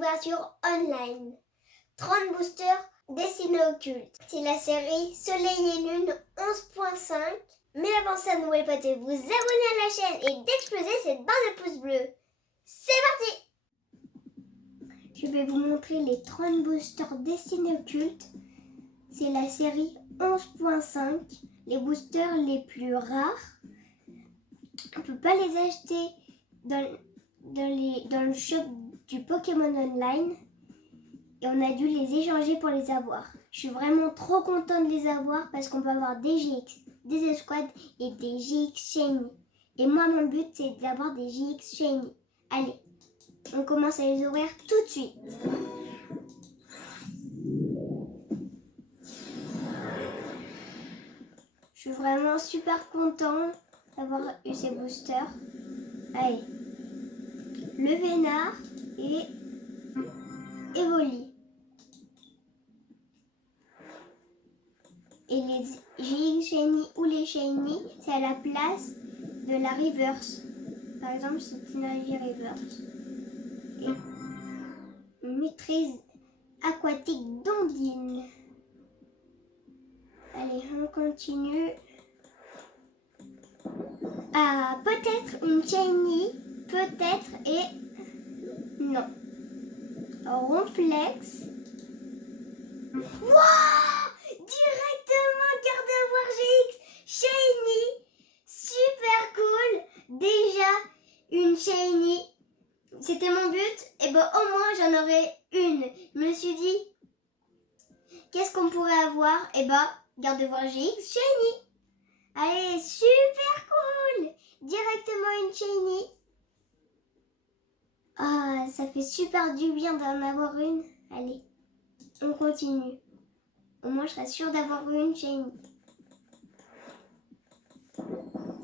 ouverture online. 30 boosters destinés aux cultes. C'est la série Soleil et Lune 11.5. Mais avant ça, n'oubliez pas de vous abonner à la chaîne et d'exploser cette barre de pouces bleus. C'est parti! Je vais vous montrer les 30 boosters destinés aux cultes. C'est la série 11.5, les boosters les plus rares. On ne peut pas les acheter dans le shop du Pokémon Online. Et on a dû les échanger pour les avoir. Je suis vraiment trop contente de les avoir parce qu'on peut avoir des GX, des escouades et des GX Shiny. Et moi, mon but, c'est d'avoir des GX Shiny. Allez, on commence à les ouvrir tout de suite. Je suis vraiment super content d'avoir eu ces boosters. Allez, le Vénard et Evoli. Et les GX Shiny ou les Shiny, c'est à la place de la Reverse. Par exemple, c'est une Reverse. Et maîtrise aquatique d'Ondine. Allez, on continue. Ah, peut-être une Shiny, peut-être et non. Ronflex. Waouh! Directement Gardevoir GX Shiny. Super cool. Déjà une Shiny. C'était mon but. Et ben au moins j'en aurais une. Je me suis dit, qu'est-ce qu'on pourrait avoir? Et ben Gardevoir GX Shiny. Allez, super cool. Directement une Shiny. Ah, ça fait super du bien d'en avoir une. Allez, on continue. Au moins, je serais sûre d'avoir une Shiny.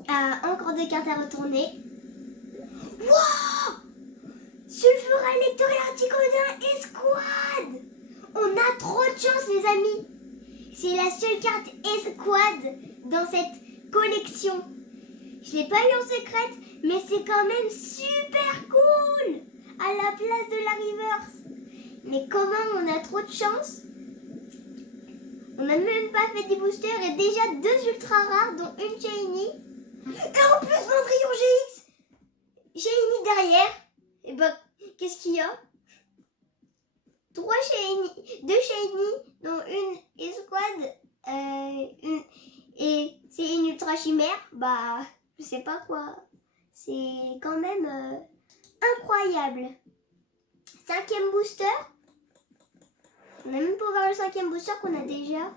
Ah, encore deux cartes à retourner. Wouah! Sulfura, Lectoria, Articodin, Escouade! On a trop de chance, les amis! C'est la seule carte Escouade dans cette collection. Je l'ai pas eu en secrète, mais c'est quand même super cool! À la place de la Reverse. Mais comment on a trop de chance? On n'a même pas fait des boosters et déjà deux ultra rares dont une Shiny. Et en plus Mondrian GX Shiny derrière. Et bah qu'est-ce qu'il y a? Trois Shiny, deux Shiny dont une escouade et c'est une ultra chimère. Bah je sais pas quoi. C'est quand même incroyable. Cinquième booster. On n'a même pas ouvert le cinquième booster qu'on a déjà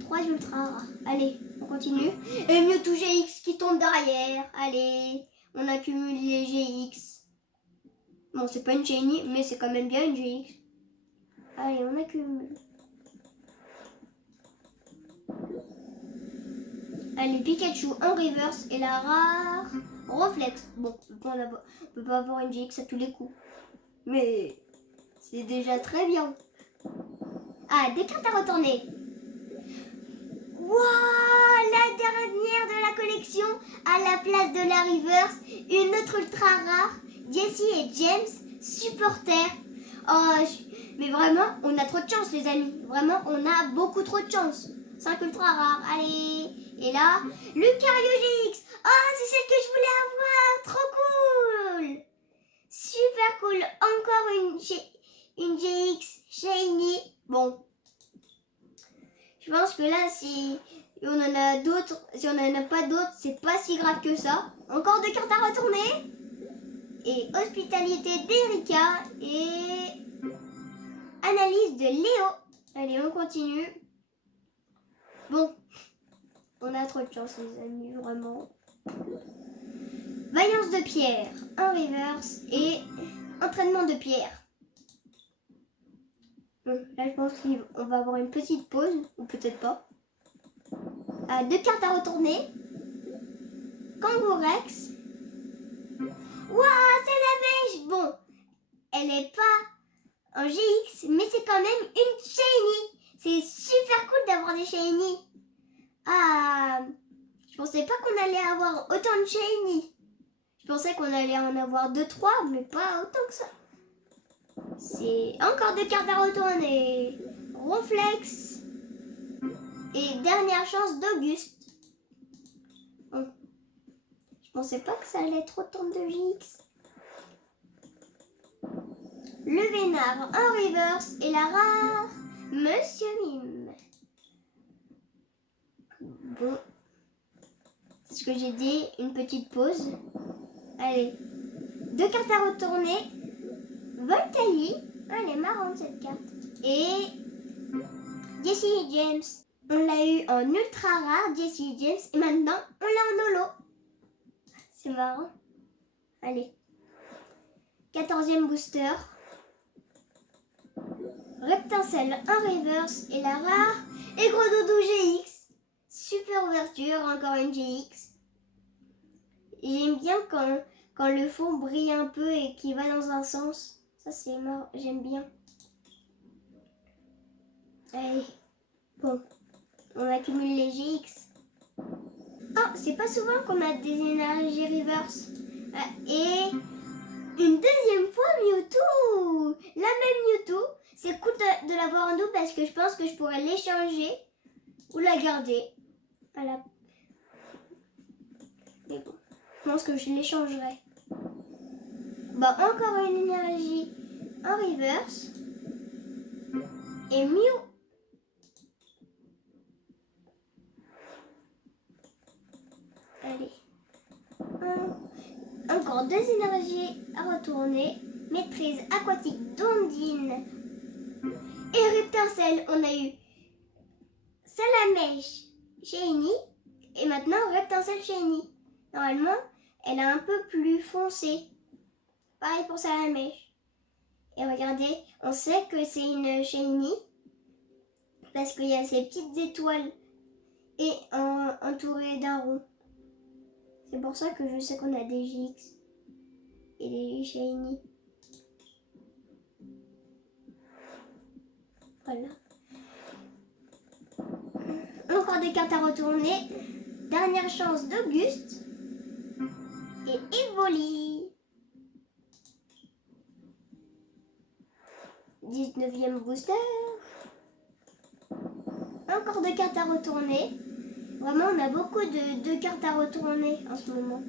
3 ultra rares. Allez, on continue. Et Mewtwo GX qui tombe derrière. Allez, on accumule les GX. Bon, c'est pas une Shiny, mais c'est quand même bien une GX. Allez, on accumule. Allez, Pikachu en reverse et la rare Ronflex. Bon, on peut pas avoir une GX à tous les coups. Mais c'est déjà très bien. Ah, des cartes à retourner. Waouh, la dernière de la collection à la place de la Reverse, une autre ultra rare, Jessie et James, supporter. Oh, mais vraiment, on a trop de chance, les amis. Vraiment, on a beaucoup trop de chance. 5 ultra rares, allez. Et là, Lucario GX. Oh, c'est celle que je voulais avoir. Trop cool. Super cool. Encore une GX Shiny. Bon. Je pense que là, si on en a d'autres, si on n'en a pas d'autres, c'est pas si grave que ça. Encore deux cartes à retourner. Et hospitalité d'Erika et analyse de Léo. Allez, on continue. Bon, on a trop de chance, les amis, vraiment. Vaillance de pierre, un reverse et entraînement de pierre. Bon, là, je pense qu'on va avoir une petite pause, ou peut-être pas. Deux cartes à retourner. Kangourex. Waouh, c'est la beige. Bon, elle est pas en GX, mais c'est quand même une Shiny. C'est super cool d'avoir des Shiny. Ah, je pensais pas qu'on allait avoir autant de Shiny. Je pensais qu'on allait en avoir 2-3, mais pas autant que ça. C'est encore 2 cartes à retourner. Ronflex. Et dernière chance d'Auguste. Bon. Je pensais pas que ça allait être autant de GX. Le Vénard en reverse et la rare Monsieur Mime. Bon. C'est ce que j'ai dit, une petite pause. Allez. 2 cartes à retourner. Voltali. Elle est marrante cette carte. Et Jessie et James. On l'a eu en ultra rare, Jessie et James. Et maintenant, on l'a en holo. C'est marrant. Allez. 14e booster. Reptincelle en reverse et la rare et Gros Doudou GX. Super ouverture, encore une GX. J'aime bien quand le fond brille un peu et qu'il va dans un sens. Ça c'est marrant, j'aime bien. Allez, bon, on accumule les GX. Oh, c'est pas souvent qu'on a des énergies reverse. Et une deuxième fois Mewtwo. La même Mewtwo. C'est cool de l'avoir en double parce que je pense que je pourrais l'échanger ou la garder. Voilà. Mais bon, je pense que je l'échangerai. Bah, encore une énergie en reverse. Et Mew. Allez. Encore 2 énergies à retourner. Maîtrise aquatique d'Ondine. Et Reptincelle, on a eu Salamèche Shiny. Et maintenant Reptincelle Shiny. Normalement, elle est un peu plus foncée. Pareil pour Salamèche. Et regardez, on sait que c'est une Shiny. Parce qu'il y a ces petites étoiles. Et entourées d'un rond. C'est pour ça que je sais qu'on a des GX. Et des Shiny. Voilà. Encore des cartes à retourner. Dernière chance d'Auguste. Et Evoli. 19e booster. Encore 2 cartes à retourner. Vraiment, on a beaucoup de cartes à retourner en ce moment.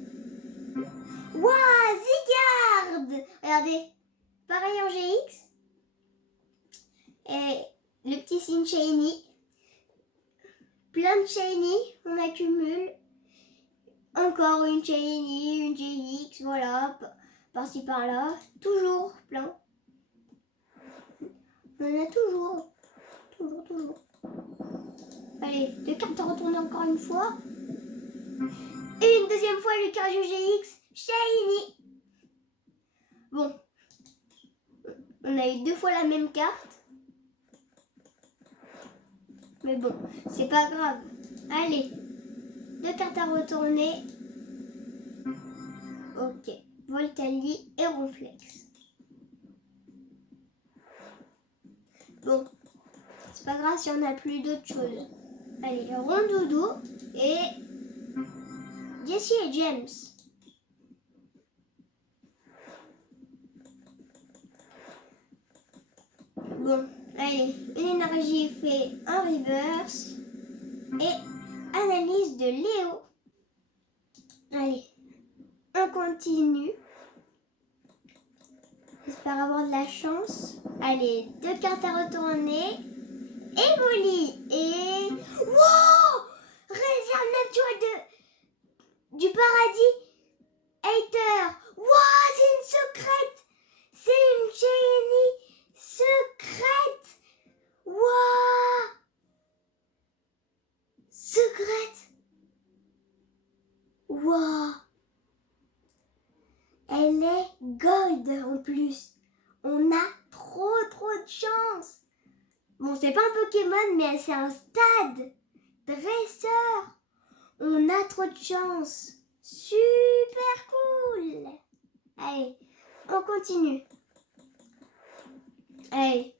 Waouh, Zygarde! Regardez. Pareil en GX. Et le petit signe Shiny. Plein de Shiny, on accumule. Encore une Shiny, une GX, voilà. Par-ci par-là. Toujours plein. On en a toujours. Toujours. Allez, 2 cartes à retourner encore une fois. Et une deuxième fois le Cardio GX Shiny. Bon. On a eu 2 fois la même carte. Mais bon, c'est pas grave. Allez, 2 cartes à retourner. Ok, Voltali et Ronflex. Bon, c'est pas grave si on n'a plus d'autres choses. Allez, Rondoudou et Jessie et James. Bon, allez, une énergie fait en reverse et analyse de Léo. Allez, on continue. J'espère avoir de la chance. Allez, 2 cartes à retourner. Evoli et... Wow! Réserve naturelle du paradis. Hater. Wow, c'est une secrète. C'est une Shiny secrète. Wow! Secrète. Wow! Elle est gold en plus. On a trop de chance. Bon, c'est pas un Pokémon, mais c'est un stade. Dresseur. On a trop de chance. Super cool. Allez, on continue. Allez.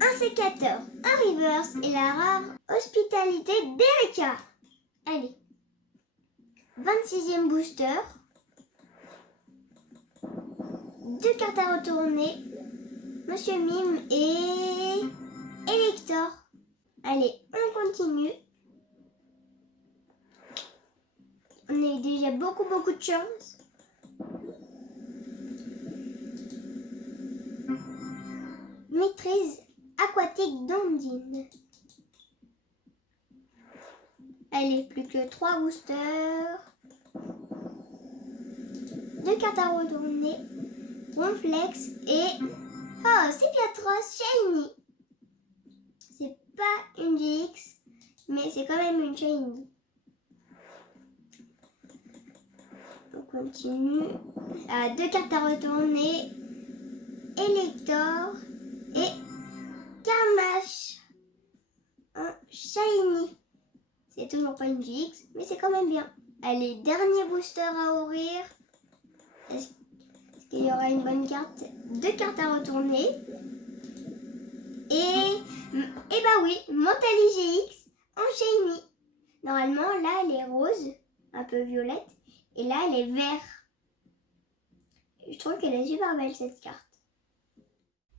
Un sécateur, un reverse et la rare hospitalité d'Erika. Allez. 26e booster. 2 cartes à retourner. Monsieur Mime et Elector. Allez, on continue. On a eu déjà beaucoup de chance. Maîtrise aquatique d'Ondine. Allez, plus que 3 boosters. 2 cartes à retourner. Ronflex et... Oh, c'est Piatros Shiny. C'est pas une GX, mais c'est quand même une Shiny. On continue. 2 cartes à retourner. Elector et Gamache. Un Shiny. C'est toujours pas une GX, mais c'est quand même bien. Allez, dernier booster à ouvrir. Est-ce qu'il y aura une bonne carte? 2 cartes à retourner. Et bah oui, Mentally GX en Shiny. Normalement, là, elle est rose, un peu violette. Et là, elle est vert. Je trouve qu'elle est super belle, cette carte.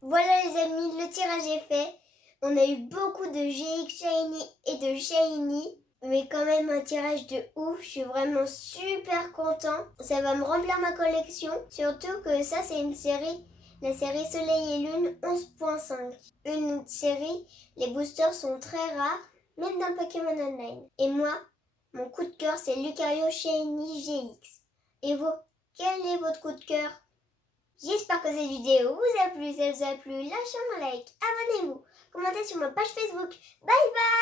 Voilà les amis, le tirage est fait. On a eu beaucoup de GX Shiny et de Shiny. Mais quand même un tirage de ouf, je suis vraiment super content. Ça va me remplir ma collection. Surtout que ça c'est une série, la série Soleil et Lune 11.5. Une série, les boosters sont très rares, même dans Pokémon Online. Et moi, mon coup de cœur c'est Lucario Shiny GX. Et vous, quel est votre coup de cœur? J'espère que cette vidéo vous a plu. Si elle vous a plu, lâchez un like, abonnez-vous, commentez sur ma page Facebook. Bye bye!